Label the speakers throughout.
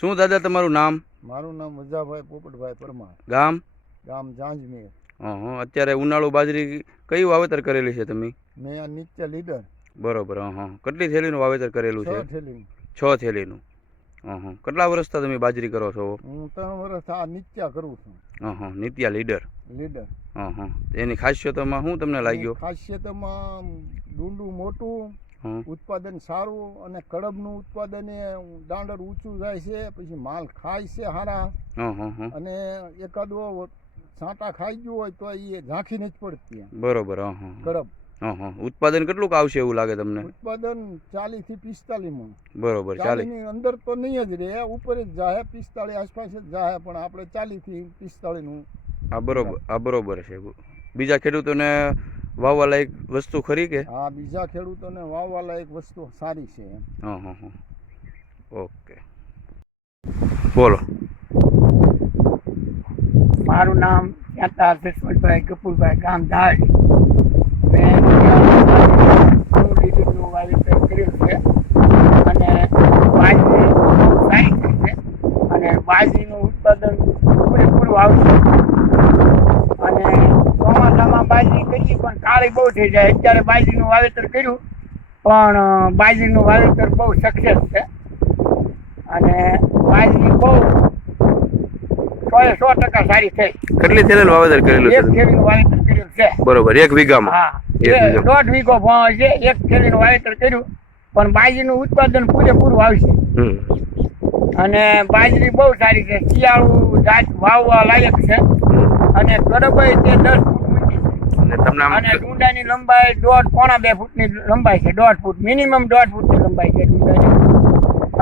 Speaker 1: શું દાદા તમારું નામ?
Speaker 2: મારું નામ મજાભાઈ પોપટભાઈ પરમાર.
Speaker 1: ગામ?
Speaker 2: ગામ જાંજમેર.
Speaker 1: હં હં અત્યારે ઉનાળુ બાજરી કઈ વાવેતર કરેલી છે તમે?
Speaker 2: મેં આ નિત્ય લીડર.
Speaker 1: બરોબર હં હં કેટલી થેલીનું વાવેતર કરેલું છે?
Speaker 2: છ થેલી
Speaker 1: છ થેલીનું. હં હં કેટલા વર્ષથી તમે બાજરી કરો છો?
Speaker 2: હું ત્રણ વર્ષ આ નિત્યા કરું છું.
Speaker 1: હં હં નિત્યા લીડર.
Speaker 2: લીડર.
Speaker 1: હં હં એની ખાસિયતોમાં શું તમને લાગ્યો?
Speaker 2: ખાસિયતમાં ડુંડું મોટું ઉત્પાદન સારું અને કડબનું ઉત્પાદન એ દાંડર ઊંચું જાય છે પછી માલ ખાય છે સારા
Speaker 1: હં હં હં.
Speaker 2: અને એકાદો છાંટા ખાઈ ગયો હોય તો એ ઝાંખી નથી પડતી
Speaker 1: બરોબર
Speaker 2: કડબ
Speaker 1: ઉત્પાદન કેટલુંક આવશે એવું લાગે તમને?
Speaker 2: ઉત્પાદન ચાલીસથી પિસ્તાલીસમાં
Speaker 1: બરોબર ચાલીસ.
Speaker 2: ની અંદર તો નહીં જ રહે ઉપર જ જાહે પિસ્તાળીસ આસપાસ જ જાહે પણ આપણે ચાલીસથી પિસ્તાળીસનું
Speaker 1: આ બરોબર આ બરોબર છે. બીજા ખેડૂતોને વાવવા લાયક વસ્તુ ખરી કે?
Speaker 2: આ બીજા ખેડૂતોને વાવવા લાયક વસ્તુ સારી છે એમ.
Speaker 1: હં હં હં. ઓકે. બોલો.
Speaker 3: મારું નામ યાતા જસવંતભાઈ કપૂરભાઈ ગામ ધાડ મેં લીધું વાવેતર કર્યું છે. અને બાજરી સારી થઈ છે. અને બાજરીનું ઉત્પાદન પૂરેપૂરું આવશે અને ચોમાસામાં બાજરી કરીએ પણ કાળી બહુ થઈ જાય. અત્યારે બાજરીનું વાવેતર કર્યું પણ બાજરીનું વાવેતર બહુ સક્સેસ છે. અને બાજરી બહુ સો સો ટકા સારી થઈ.
Speaker 1: કેટલી થેલીનું વાવેતર કરેલું
Speaker 3: એક થેલીનું વાવેતર કર્યું છે.
Speaker 1: બરોબર એક વીઘામાં.
Speaker 3: હા. એ. દોઢ વીઘો ભણ છે એક થેલીનું વાવેતર કર્યું પણ બાજરીનું ઉત્પાદન પૂરેપૂરું આવશે. અને બાજરી બહુ સારી છે. શિયાળુ જાત વાવવા લાયક છે. અને કડબાઈ તે દસ ફૂટ
Speaker 1: અને તમને આમ
Speaker 3: અને ડુંડાની લંબાઈ દોઢ પોણા બે ફૂટની લંબાઈ છે દોઢ ફૂટ. મિનિમમ દોઢ ફૂટની લંબાઈ છે ડુંડાની.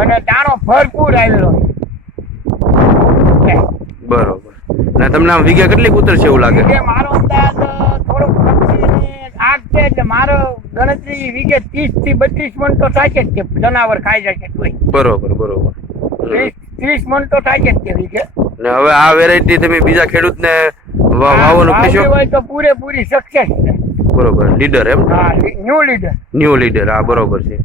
Speaker 3: અને દાણો ભરપૂર આવેલો છે.
Speaker 1: બરોબર. અને તમને આમ વિગે કેટલી ઉતર છે એવું લાગે?
Speaker 3: મારો અંદાજ થોડોક આગ છે એટલે મારો ગણતરી વીઘે ત્રીસથી બત્રીસ મણ તો થાય જ છે જનાવર ખાઈ જાય છે
Speaker 1: બરોબર બરોબર.
Speaker 3: ત્રીસ મણ તો થાય જ છે વીઘે.
Speaker 1: ને હવે આ વેરાયટી તમે બીજા ખેડૂતને વાવવાનું
Speaker 3: હોય તો પૂરેપૂરી સક્સેસ છે.
Speaker 1: બરોબર લીડર એમ?
Speaker 3: હા ન્યૂ લીડર
Speaker 1: ન્યૂ લીડર હા બરોબર છે.